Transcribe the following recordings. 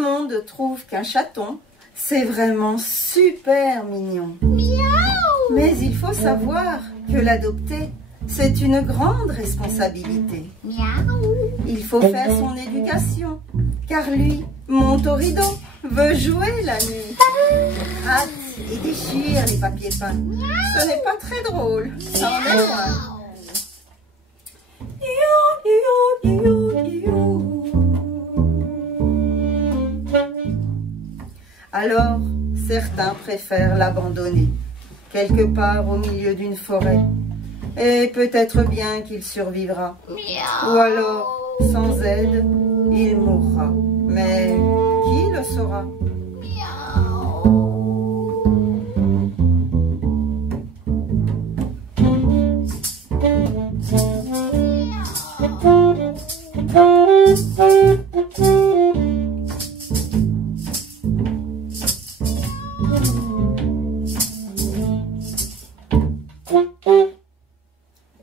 le monde trouve qu'un chaton, c'est vraiment super mignon. Miaou. Mais il faut savoir que l'adopter, c'est une grande responsabilité. Miaou. Il faut faire son éducation, car lui monte au rideau, veut jouer la nuit. Hâte et déchire les papiers peints. Ce n'est pas très drôle, ça en est loin. Alors, certains préfèrent l'abandonner, quelque part au milieu d'une forêt. Et peut-être bien qu'il survivra. Miaou. Ou alors, sans aide, il mourra. Mais qui le saura?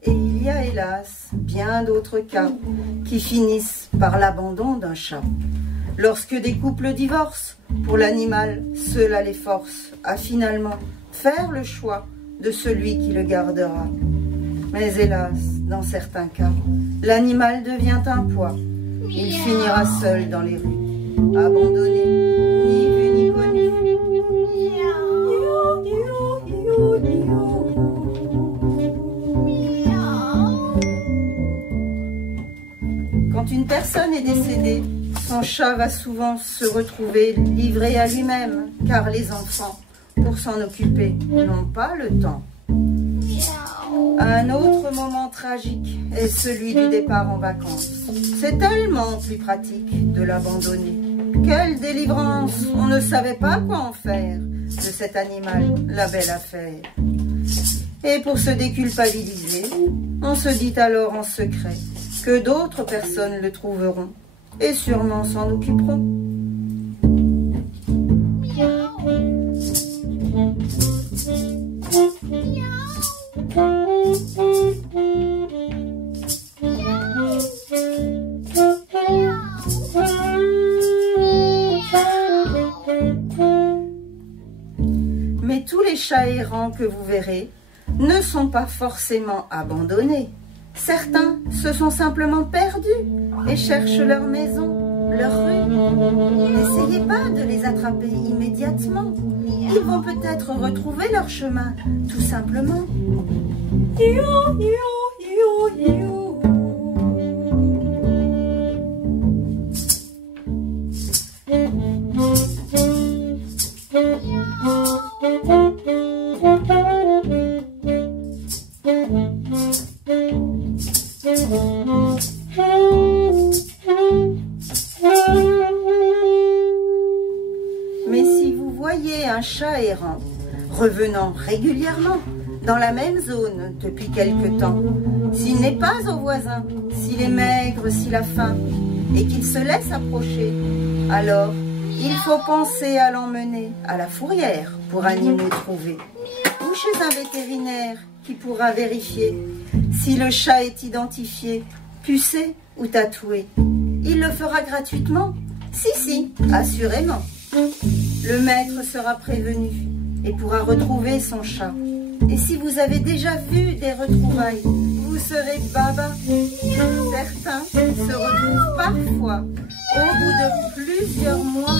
Et il y a hélas bien d'autres cas qui finissent par l'abandon d'un chat. Lorsque des couples divorcent, pour l'animal, cela les force à finalement faire le choix de celui qui le gardera. Mais hélas, dans certains cas, l'animal devient un poids. Il finira seul dans les rues, abandonné, ni vu ni connu. Quand une personne est décédée, son chat va souvent se retrouver livré à lui-même, car les enfants, pour s'en occuper, n'ont pas le temps. Un autre moment tragique est celui du départ en vacances. C'est tellement plus pratique de l'abandonner. Quelle délivrance! On ne savait pas quoi en faire de cet animal, la belle affaire. Et pour se déculpabiliser, on se dit alors en secret que d'autres personnes le trouveront et sûrement s'en occuperont. Mais tous les chats errants que vous verrez ne sont pas forcément abandonnés. Certains se sont simplement perdus et cherchent leur maison, leur rue. N'essayez pas de les attraper immédiatement. Ils vont peut-être retrouver leur chemin, tout simplement. Mais si vous voyez un chat errant revenant régulièrement dans la même zone depuis quelque temps, s'il n'est pas au voisin, s'il est maigre, s'il a faim et qu'il se laisse approcher, alors il faut penser à l'emmener à la fourrière pour animaux trouvés ou chez un vétérinaire qui pourra vérifier si le chat est identifié, pucé ou tatoué. Il le fera gratuitement. Si, assurément. Le maître sera prévenu et pourra retrouver son chat. Et si vous avez déjà vu des retrouvailles, vous serez baba. Certains se retrouvent parfois au bout de plusieurs mois.